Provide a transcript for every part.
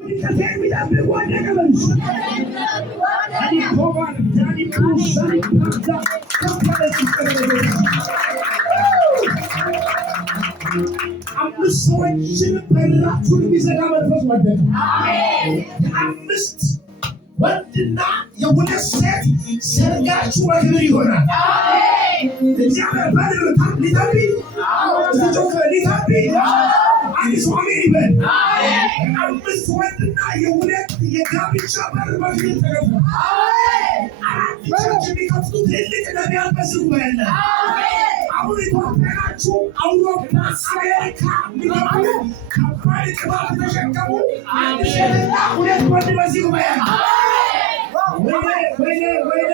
Because we have been one enemies. And he covered Daddy Bruce and አምስት ሰዎችን በራችሁን የሚዘጋ መንፈስ ወደቀ። የአምስት ወንድና የሁለት ሴት ሰርጋችሁ በክብር ይሆናል። እግዚአብሔር ባለታ ሊታቢ ተጆከ ሊታቢ አዲስ አሜን ይበል። አምስት ወንድና የሁለት የጋብቻ በር በክብር ተከፈተ። አራት ቸርች የሚከፍቱ ትልቅ ነቢያት በስሩ ያለ አሁን ኢትዮጵያናችሁ አውሮፓ አሜሪካ ሚገቡ ከባድ ቅባት ተሸከሙ። አንድ ሴትና ሁለት ወንድ በዚህ ጉባኤ ወይኔ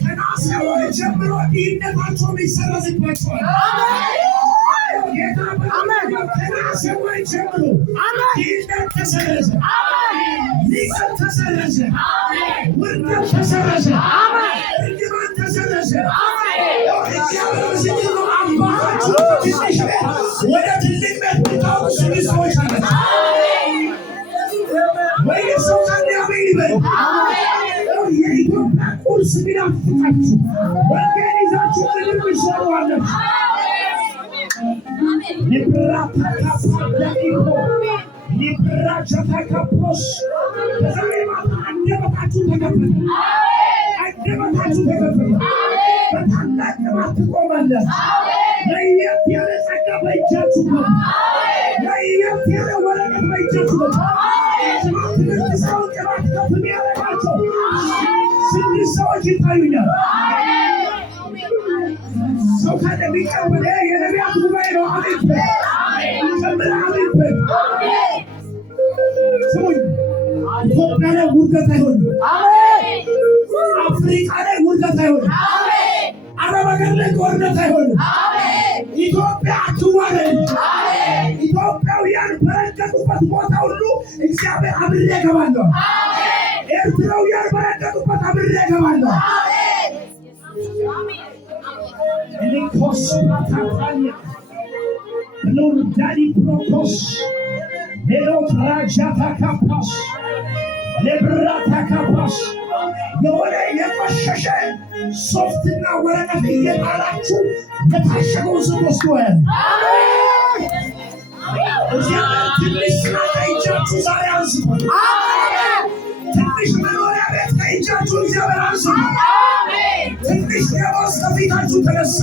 ከናሴ ወር ጀምሮ ድህነታቸው ይሰረዝባቸዋል። ከናሴ ወር ጀምሮ ድህነት ተሰረዘ፣ ሊቀት ተሰረዘ፣ ውርደት ተሰረዘ፣ እርግማን ተሰረዘ። ወደ ትልቅ ቤት ብታወጡ ስድስት ሰዎች አለ። ወይ ሰው ካለ አሜን ይበል። የኢትዮጵያ ቁርስ ቢናፍቃችሁ ወንጌል ይዛችሁ ምድር ብትሰሩ አላችሁ። ሊብራቸታካፖስ በዛሬ ማታ አንደበታችሁ ተከፈተ። አንደበታችሁ ተከፈተ። በታላቅ ቅባት ትቆማለህ። ለየት ያለ ጸጋ በእጃችሁ ነው። ለየት ያለ ወረቀት በእጃችሁ ነው። ትምህርት ሰው ቅባት ከፍ የሚያደርጋቸው ስድስት ሰዎች ይታዩኛል። ሰው ካለ ቢቀበል የነቢያት ጉባኤ ነው። አሜን ጨምር አሜን በል። ስሙኝ፣ ኢትዮጵያ ላይ ውርደት አይሆንም። አፍሪካ ላይ ውርደት አይሆንም። አረብ ሀገር ላይ ጦርነት አይሆንም። ኢትዮጵያ አትዋረድ። ኢትዮጵያውያን በረገጡበት ቦታ ሁሉ እግዚአብሔር አብሬ እገባለሁ። ኤርትራውያን በረገጡበት አብሬ እገባለሁ። ኒኮስ ታታሊያ ሎርዳኒ ፕሮኮስ ሌሎትራጃታ ካፓስ ለብራታ ካፓስ የሆነ የቆሸሸ ሶፍትና ወረቀት እየጣላችሁ በታሸገው ስም ወስደዋል። እግዚአብሔር ትንሽ ስራ ከእጃችሁ ዛሬ አንስቷል። ትንሽ መኖሪያ ቤት ከእጃችሁ እግዚአብሔር አንስቷል። ትንሽ ደሞዝ ከፊታችሁ ተነሳ።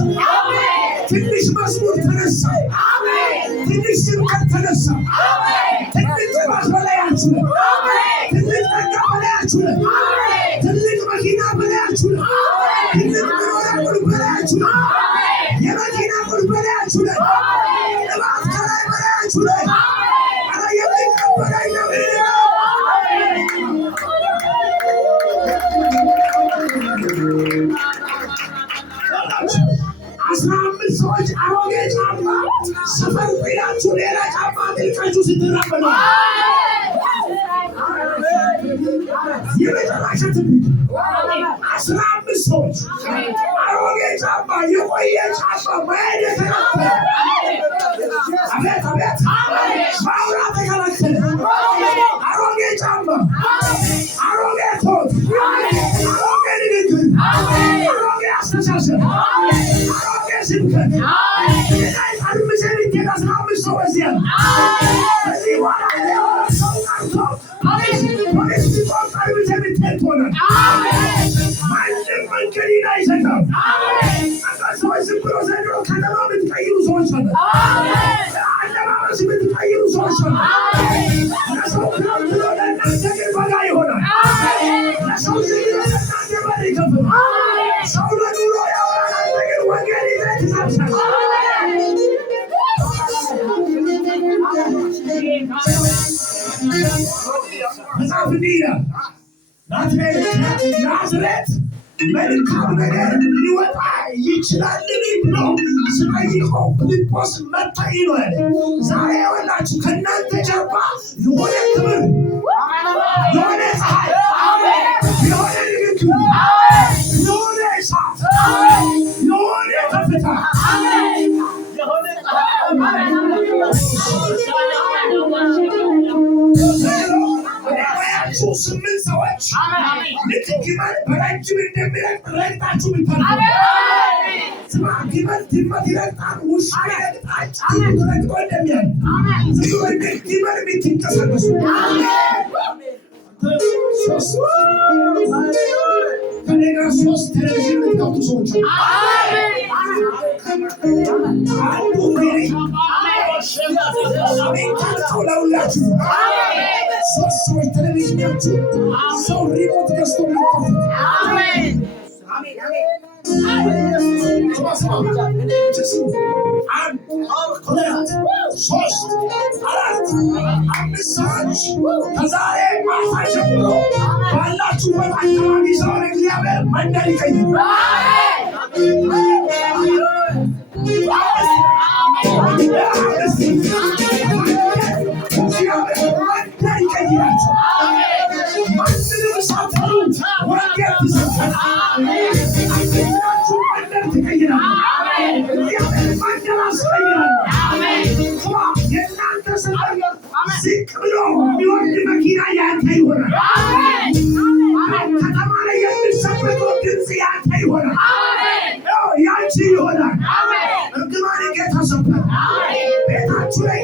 ትንሽ መዝሙር ተነሳ። ትንሽ ስብከት ተነሳ። ትልቅ ቅባት በላያችሁ ነው። ትልቅ ጸጋ በላያችሁ ነው። ትልቅ መኪና በላያችሁ ነው። ትልቅ መኖሪያ ቁልፍ በላያችሁ ነው። የመኪና ቁልፍ በላያችሁ ነው። ቅባት ከላይ በላያችሁ ነው። ኧረ የሚቀበለኝ ነው። 15 ሰዎች አሮጌ ጫማ ሰፈር ቢላችሁ ሌላ ጫማ አጥልቃችሁ ስትራመዱ የመጨረሻ ትንቢት 15 ሰዎች አሮጌ ጫማ የቆየ ጫማ መሄድ የተከለከለ አቤት ማውራት የተከለከለ አሮጌ ጫማ፣ አሮጌ ኮት፣ አሮጌ ንግግር፣ አሮጌ አስተሳሰብ፣ አሮጌ ስብከት ላይ አርምሴ ብትሄድ 15 ሰው በዚህ ያለ ከዚህ በኋላ ሰው ቀርቶ ፖሊስ ቢቆም አርምሴ ብትሄድ ትሆናል። ማንም መንገድን አይዘጋም። አንዳንድ ሰዎች ዝም ብሎ ዘንድሮ ከተማ የምትቀይሩ ሰዎች አለ። አለባበስ የምትቀይሩ ሰዎች አለ። ለሰው ክረም ብሎ ለእናንተ ግን በጋ ይሆናል። ለሰው ዝም ብሎ ለእናንተ በር ይከፍታል። ሰው ለኑሮ ያወራል፣ አንተ ግን ወንጌል ይዘህ ትሰብካለህ። መጽሐፍ እንዲህ ይላል፣ ናዝሬት መልካም ነገር ሊወጣ ይችላልን ብሎ ሲጠይቀው ፊልጶስ መጣ ይለዋል። ዛሬ የወላችሁ ከእናንተ ጀርባ የሆነ ክብር፣ የሆነ ፀሐይ፣ የሆነ ንግግር፣ የሆነ እሳት፣ የሆነ ከፍታ፣ የሆነ ልክ ግመል በረጅም እንደሚረግጥ ረግጣችሁ ብታልፉ። ስማ ግመል ድመት ይረግጣል፣ ውሻ ይረግጣል፣ ጫጩት ረግጦ እንደሚያልፍ ዝም ብሎ እንደ ግመል የምትንቀሳቀሱ ከእኔ ጋር 3 ቴሌቪዥን የምትከፍቱ ሰዎች አንዱ አሜሪካቸው ለሁላችሁ 3 ሰዎች ቴሌቪዥናችሁ ሰው ሪሞት ገዝቶ የሚከፍቱ ከዛሬ ማታ ጀምሮ ባላችሁበት አካባቢ ሰውን እግዚአብሔር መንደር ይቀይራል። ዝቅ ብሎ የሚወርድ መኪና ያንተ ይሆናል። ከተማ ላይ የሚሰበከው ድምፅ ያንተ ይሆናል፣ ያንቺ ይሆናል። እርግማን ጌታ ሰበረ። ቤታችሁ ላይ